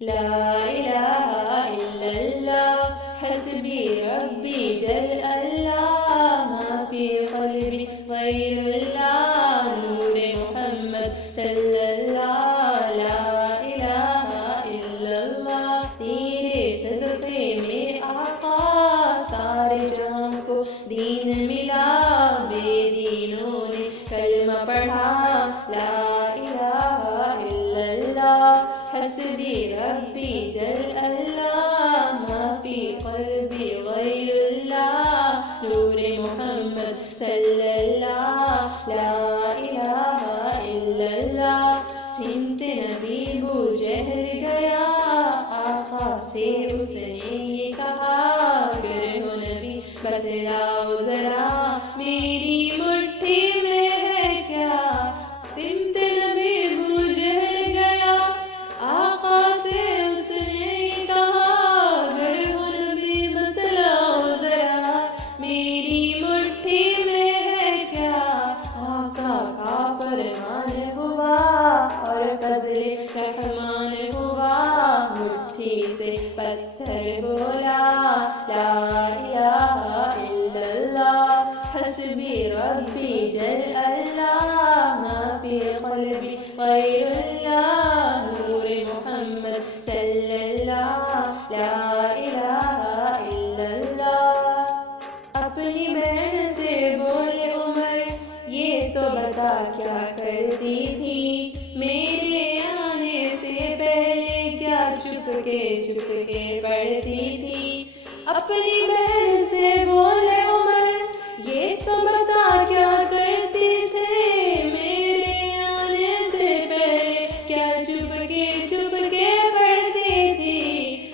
لا إله إلا الله حسبي ربي جل الله ما في قلبي غير الله نور محمد صلی اللہ لا الہ الا اللہ تیرے صدقے میں آقا سارے جہاں کو دین ملا بے دینوں نے کلمہ پڑھا لا الہ الا اللہ حسبی ربی جل اللہ ما فی قلبی غیر اللہ نور محمد صلی اللہ لا الہ الا اللہ سمت نبی بو جہر گیا آقا سے اس نے یہ کہا گر ہو نبی بتلاؤ ذرا میری مٹھی میں ہے کیا سمت نبی بو جہر گیا آقا سے اس نے کہا گر ہو نبی بتلاؤ ذرا میری مٹھی میں ہے کیا آقا کا فرمان ہوا اور فضل رحمان ہوا مٹھی سے پتھر بولا لا الہ الا اللہ حسبی ربی جل اللہ ما فی قلبی غیر اللہ نور محمد صلی اللہ لا الہ الا اللہ اپنی بہن سے بولے عمر یہ تو بتا کیا کرتی تھی میرے آنے سے پہلے کیا چھپ کے پڑھتی تھی اپنی بہن سے بولے عمر یہ تو بتا کیا کرتی تھی میرے آنے سے پہلے کیا چھپ کے پڑھتی تھی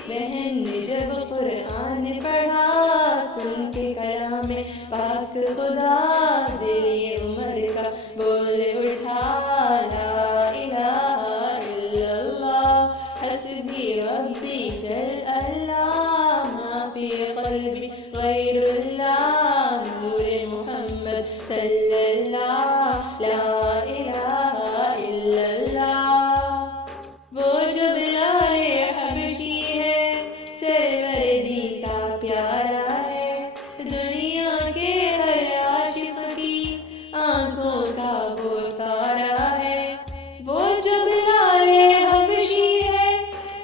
بہن نے جب قرآن پڑھا سن کے کلام پاک خدا دل عمر کا بول اٹھا لا الہ الا اللہ حسبی ربی جل اللہ ما فی قلبی غیر اللہ نور محمد صلی اللہ لا الہ الا اللہ وہ جو بلال حبشی ہے سرور کا پیارا ہے دنیا کے ہر عاشق کی آنکھوں کا وہ تارا ہے وہ جو بلال حبشی ہے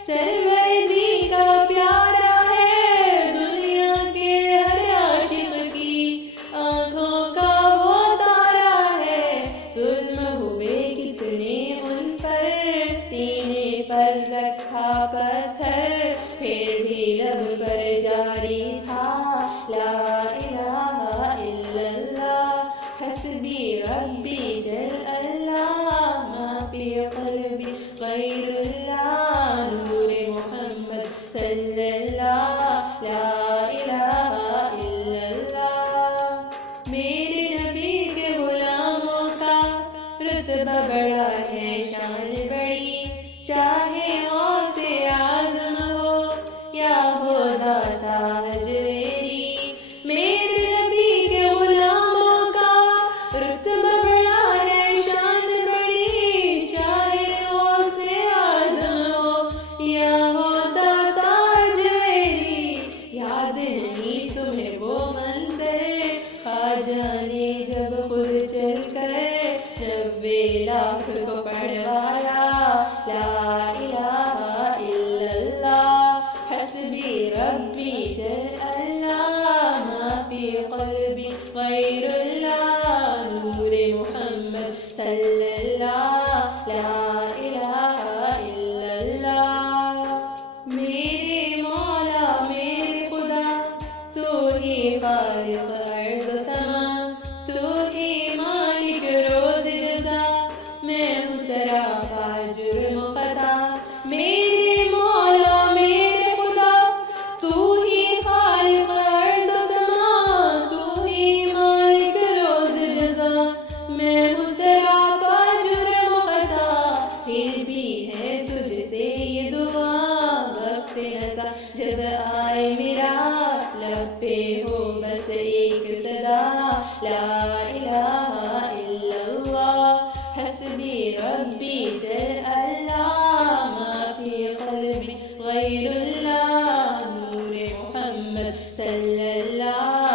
سرور کا پیارا ہے دنیا کے ہر عاشق کی آنکھوں کا وہ تارا ہے ظلم ہوئے کتنے ان پر سینے پر رکھا پتھر پھر بھی لب پر جاری تھا لا الہ الا اللہ حسبی ربی جل اللہ ما فی قلبی غیر اللہ نور محمد صلی اللہ لا الہ الا اللہ میرے نبی کے غلاموں کا رتبہ بڑا ہے شان بڑی چاہے غوث اعظم ہو یا ہو داتا حجریری میرے نبی کے غلاموں کا رتبہ بڑا ہے شان بڑی چاہے غوث اعظم ہو یا ہو داتا حجریری یاد نہیں تمہیں وہ منظر خواجہ نے جب خود چل کر 90 لاکھ کو پڑھوایا لا الہ الا اللہ حسبی ربی جل اللہ ما فی قلبی غیر اللہ نور محمد صلی اللہ لا الہ الا اللہ میرے مولا میرے خدا تو ہی خالق ارض و سما تو ہی مالک روز جزا میں ہوں سراپا جرم و خطا میرے مولا میرے خدا تو ہی خالق ارض و سما تو ہی مالک روز جزا میں ہوں سراپا جرم و خطا پھر بھی ہے تجھ سے یہ دعا وقت نزا جب آئے میرا لب پہ ہو بس ایک صدا لا الہ الا اللہ حسبی ربی جل اللہ ما فی قلبی غير الله نور محمد صلى الله